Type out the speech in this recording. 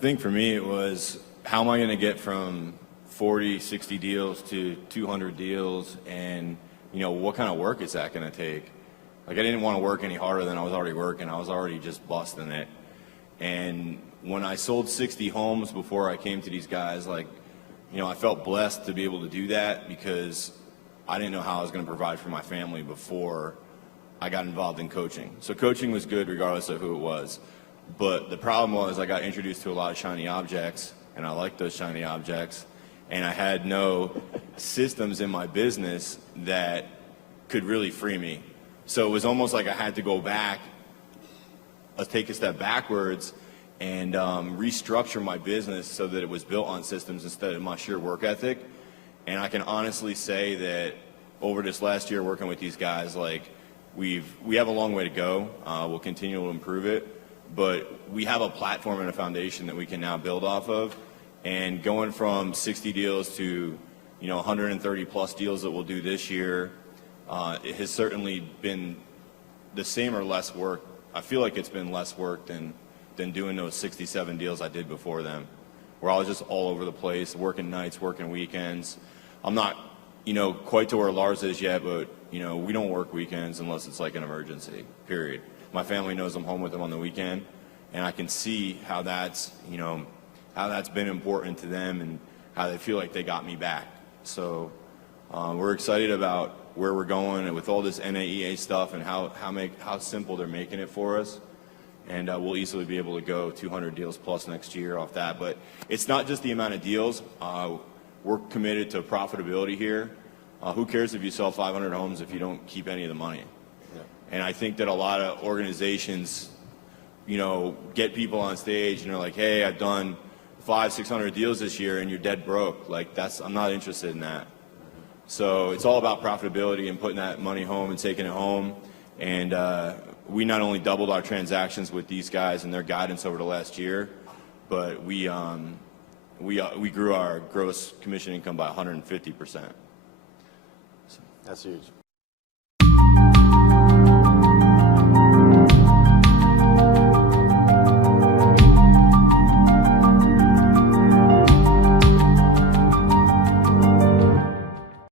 think for me it was, how am I going to get from 40, 60 deals to 200 deals, and what kind of work is that going to take? Like, I didn't want to work any harder than I was already working. I was already just busting it. And when I sold 60 homes before I came to these guys, I felt blessed to be able to do that, because I didn't know how I was going to provide for my family before I got involved in coaching. So coaching was good regardless of who it was. But the problem was, I got introduced to a lot of shiny objects, and I liked those shiny objects, and I had no systems in my business that could really free me. So it was almost like I had to go back, take a step backwards, and restructure my business so that it was built on systems instead of my sheer work ethic. And I can honestly say that over this last year working with these guys, we have a long way to go. We'll continue to improve it, but we have a platform and a foundation that we can now build off of. And going from 60 deals to 130 plus deals that we'll do this year, it has certainly been the same or less work. I feel like it's been less work than doing those 67 deals I did before them, where I was just all over the place, working nights, working weekends. I'm not, quite to where Lars is yet, but, we don't work weekends unless it's like an emergency, period. My family knows I'm home with them on the weekend, and I can see how that's been important to them and how they feel like they got me back. So we're excited about where we're going, and with all this NAEA stuff and how simple they're making it for us. And we'll easily be able to go 200 deals plus next year off that. But it's not just the amount of deals. We're committed to profitability here. Who cares if you sell 500 homes if you don't keep any of the money? Yeah. And I think that a lot of organizations, get people on stage and they're like, hey, I've done 500-600 deals this year and you're dead broke. I'm not interested in that. So it's all about profitability and putting that money home and taking it home. And we not only doubled our transactions with these guys and their guidance over the last year, but we grew our gross commission income by 150%. That's huge.